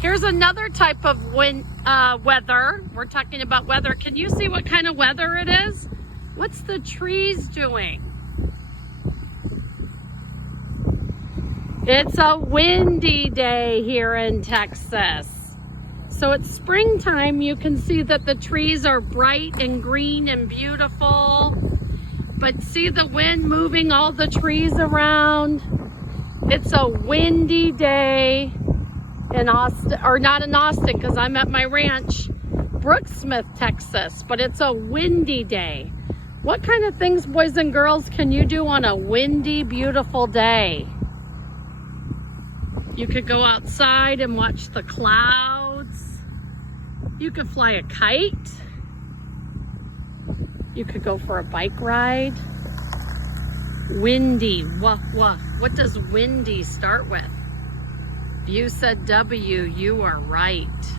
Here's another type of weather. We're talking about weather. Can you see what kind of weather it is? What's the trees doing? It's a windy day here in Texas. So it's springtime. You can see that the trees are bright and green and beautiful. But see the wind moving all the trees around? It's a windy day in Austin, or not in Austin because I'm at my ranch, Brooksmith, Texas. But it's a windy day. What kind of things, boys and girls, can you do on a windy, beautiful day? You could go outside and watch the clouds. You could fly a kite. You could go for a bike ride. Windy, what does windy start with? If you said W, you are right.